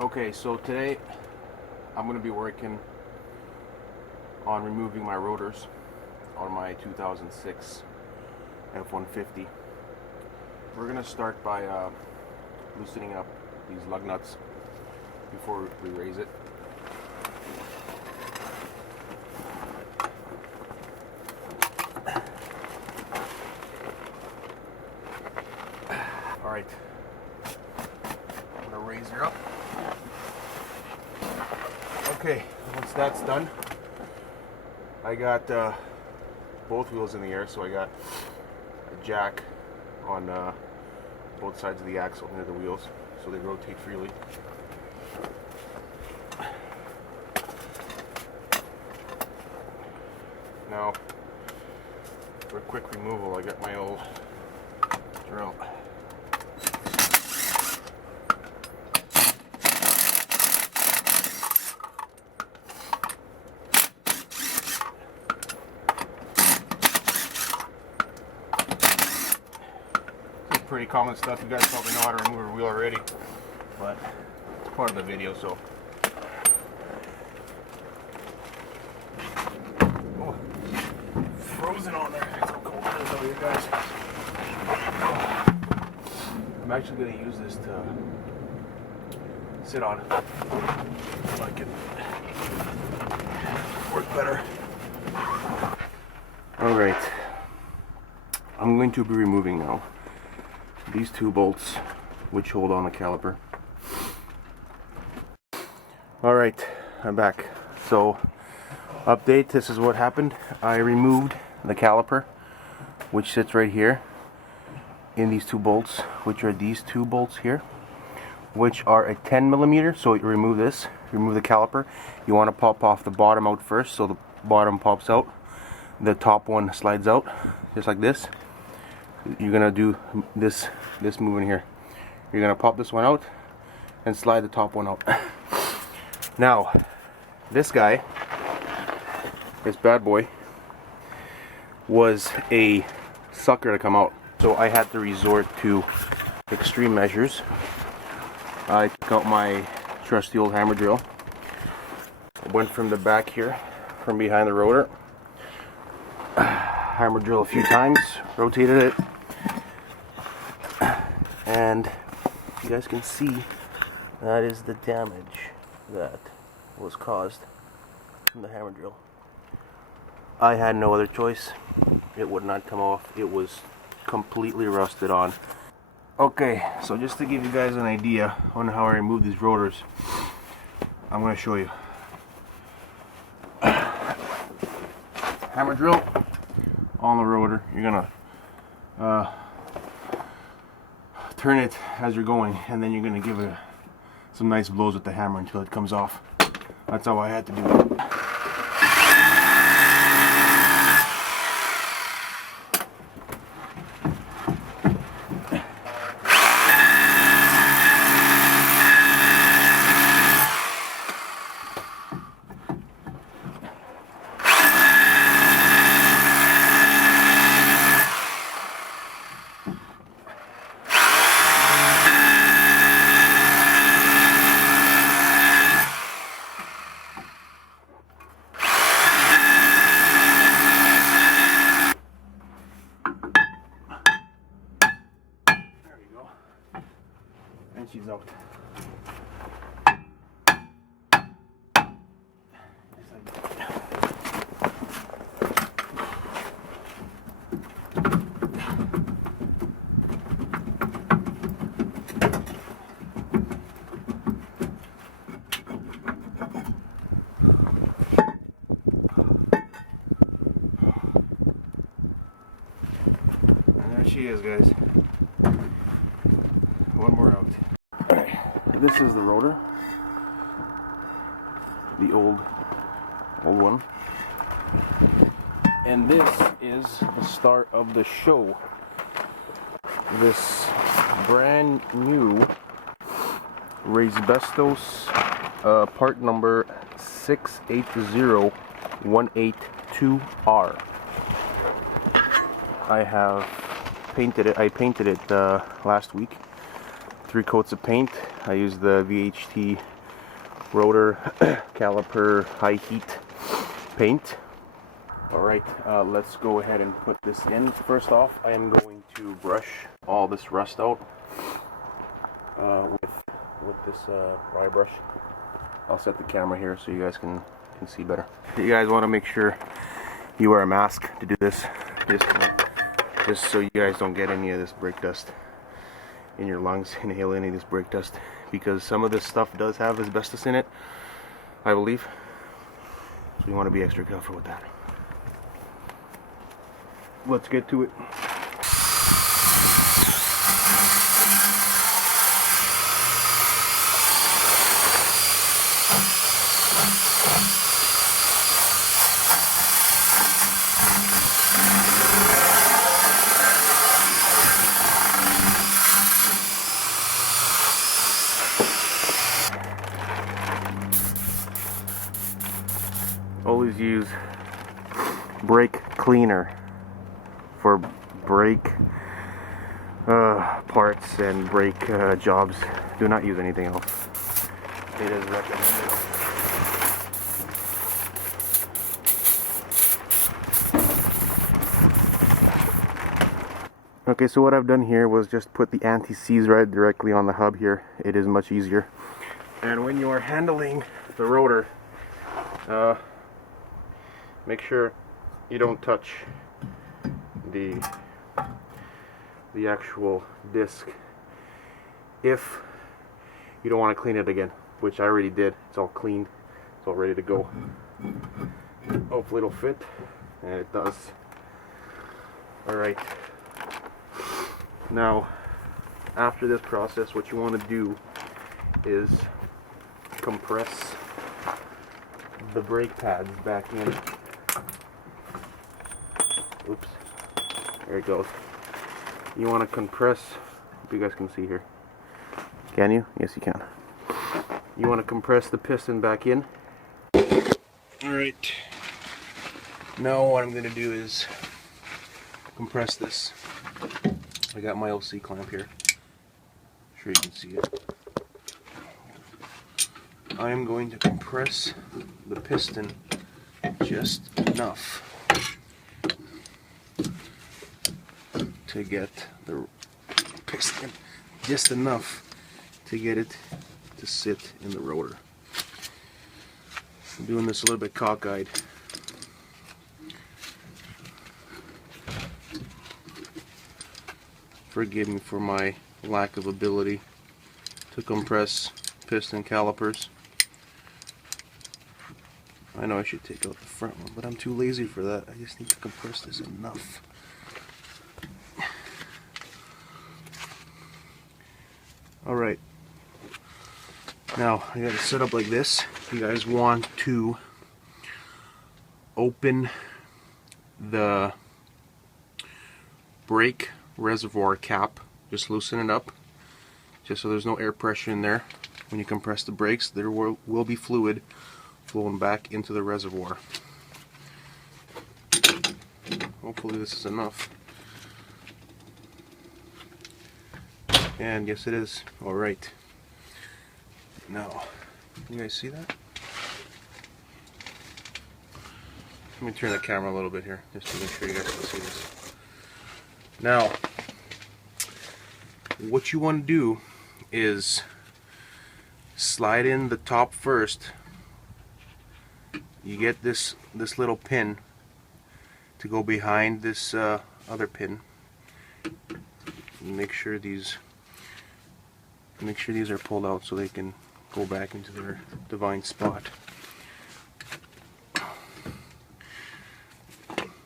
Okay, so today I'm going to be working on removing my rotors on my 2006 F150. We're going to start by loosening up these lug nuts before we raise it. Alright, I'm going to raise her up. Okay, once that's done, I got both wheels in the air, so I got a jack on both sides of the axle near the wheels, so they rotate freely. Now, for a quick removal, I got my old drill. Pretty common stuff. You guys probably know how to remove a wheel already, but it's part of the video, so. Oh, frozen on there. It's so cold out here, guys. I'm actually going to use this to sit on so I can work better. Alright, I'm going to be removing now these two bolts which hold on the caliper. Alright, I'm back. So, update, this is what happened. I removed the caliper which sits right here in these two bolts, which are these two bolts here, which are a 10mm. So you remove this, remove the caliper. You want to pop off the bottom out first, so the bottom pops out. The top one slides out, just like this. You're gonna do this movement here. You're gonna pop this one out and slide the top one out. Now, this guy, this bad boy, was a sucker to come out, so I had to resort to extreme measures. I took out my trusty old hammer drill, went from the back here, from behind the rotor, hammer drill a few times, rotated it, and you guys can see that is the damage that was caused from the hammer drill. I had no other choice. It would not come off. It was completely rusted on. Okay, so just to give you guys an idea on how I remove these rotors, I'm going to show you. Hammer drill on the rotor. You're gonna turn it as you're going, and then you're gonna give it some nice blows with the hammer until it comes off. That's how I had to do it. And she's out. And there she is, guys. One more out. Alright, this is the rotor. The old one. And this is the start of the show. This brand new Raysbestos part number 680182R. I have painted it. I painted it last week. 3 coats of paint, I use the VHT rotor caliper high heat paint. Alright, let's go ahead and put this in. First off, I am going to brush all this rust out with this dry brush. I'll set the camera here so you guys can see better. You guys want to make sure you wear a mask to do this, just so you guys don't get any of this brake dust in your lungs, inhale any of this brake dust, because some of this stuff does have asbestos in it, I believe. So you want to be extra careful with that. Let's get to it. Always use brake cleaner for brake parts and brake jobs. Do not use anything else. It is recommended. Okay, so what I've done here was just put the anti-seize right directly on the hub here. It is much easier. And when you are handling the rotor, make sure you don't touch the actual disc if you don't want to clean it again, which I already did. It's all cleaned, it's all ready to go. Hopefully it'll fit, and it does. Alright, now after this process, what you want to do is compress the brake pads back in. Oops, there it goes. You want to compress, if you guys can see here. Can you? Yes, you can. You want to compress the piston back in. Alright, now what I'm going to do is compress this. I got my OC clamp here. I'm sure you can see it. I am going to compress the piston just enough to get the piston just enough to get it to sit in the rotor. I'm doing this a little bit cockeyed. Forgive me for my lack of ability to compress piston calipers. I know I should take out the front one, but I'm too lazy for that. I just need to compress this enough. Alright, now I got it set up like this. You guys want to open the brake reservoir cap, just loosen it up, just so there's no air pressure in there. When you compress the brakes, there will be fluid flowing back into the reservoir. Hopefully this is enough. And yes, it is. Alright. Now, can you guys see that? Let me turn the camera a little bit here, just to make sure you guys can see this. Now, what you want to do is slide in the top first. You get this little pin to go behind this other pin. Make sure these are pulled out so they can go back into their divine spot.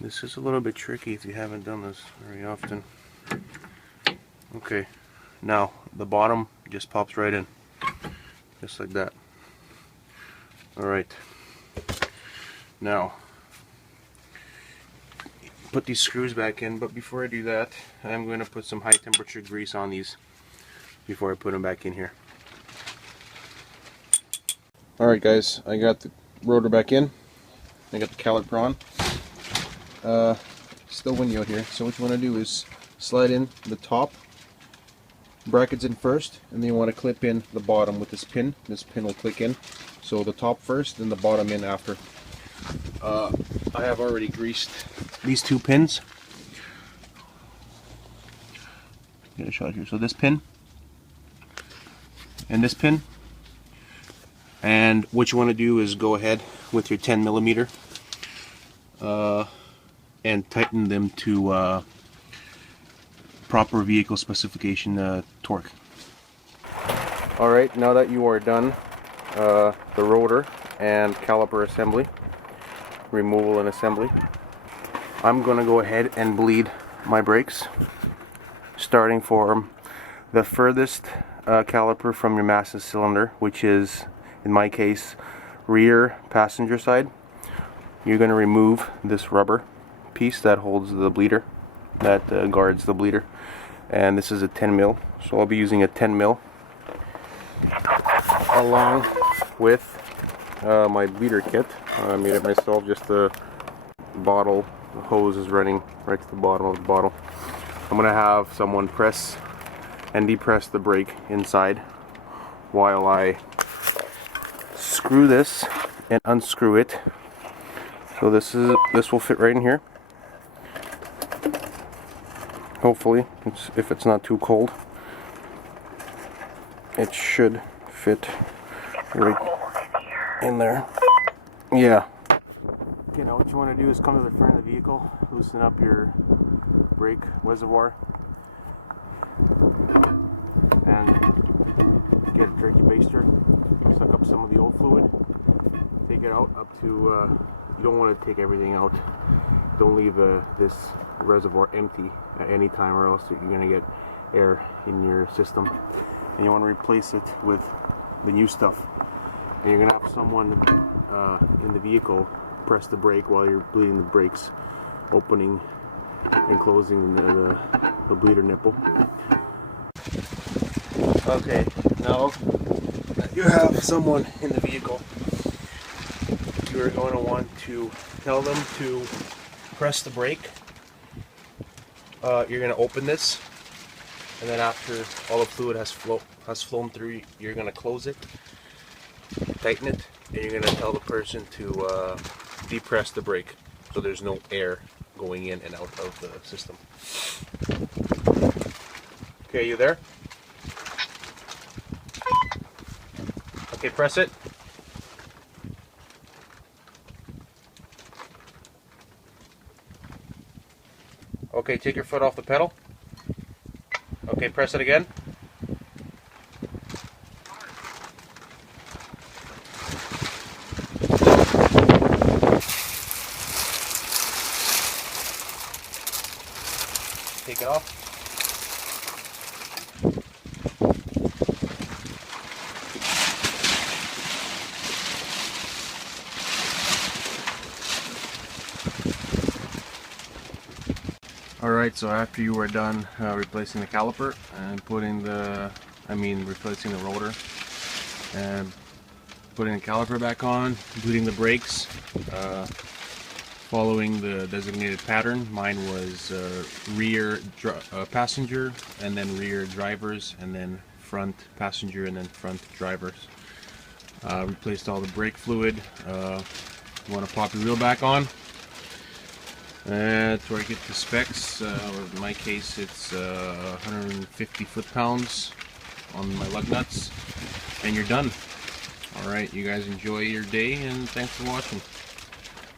This is a little bit tricky if you haven't done this very often. Okay, now the bottom just pops right in, just like that. Alright, now put these screws back in, but before I do that, I'm going to put some high temperature grease on these before I put them back in here. Alright guys, I got the rotor back in, I got the caliper on. Still windy out here, so what you want to do is slide in the top brackets in first, and then you want to clip in the bottom with this pin. This pin will click in. So the top first, then the bottom in after. I have already greased these two pins. Get a shot here. So this pin and this pin. And what you want to do is go ahead with your 10 millimeter and tighten them to proper vehicle specification torque. Alright, now that you are done the rotor and caliper assembly, removal and assembly, I'm going to go ahead and bleed my brakes, starting from the furthest caliper from your master cylinder, which is, in my case, rear passenger side. You're going to remove this rubber piece that holds the bleeder, that guards the bleeder, and this is a 10 mil, so I'll be using a 10 mil along with my bleeder kit. I made it myself. Just the bottle, the hose is running right to the bottom of the bottle. I'm going to have someone press and depress the brake inside while I screw this and unscrew it. So this will fit right in here. Hopefully, if it's not too cold, it should fit right in there. Yeah. Okay, now what you want to do is come to the front of the vehicle, loosen up your brake reservoir, and get a jerky baster, suck up some of the old fluid, take it out up to, you don't want to take everything out, don't leave this reservoir empty at any time, or else you're going to get air in your system, and you want to replace it with the new stuff. And you're going to have someone in the vehicle press the brake while you're bleeding the brakes, opening and closing the bleeder nipple. Okay, now that you have someone in the vehicle, you're going to want to tell them to press the brake. You're going to open this, and then after all the fluid has flown through, you're going to close it, tighten it, and you're going to tell the person to depress the brake so there's no air going in and out of the system. Okay, you there? Okay, press it. Okay, take your foot off the pedal. Okay, press it again. Take it off. Alright, so after you were done replacing the caliper and replacing the rotor and putting the caliper back on, bleeding the brakes, following the designated pattern. Mine was rear passenger, and then rear drivers, and then front passenger, and then front drivers. Replaced all the brake fluid. You want to pop your wheel back on. That's where I get the specs. In my case, it's 150 foot-pounds on my lug nuts, and you're done. Alright, you guys enjoy your day, and thanks for watching.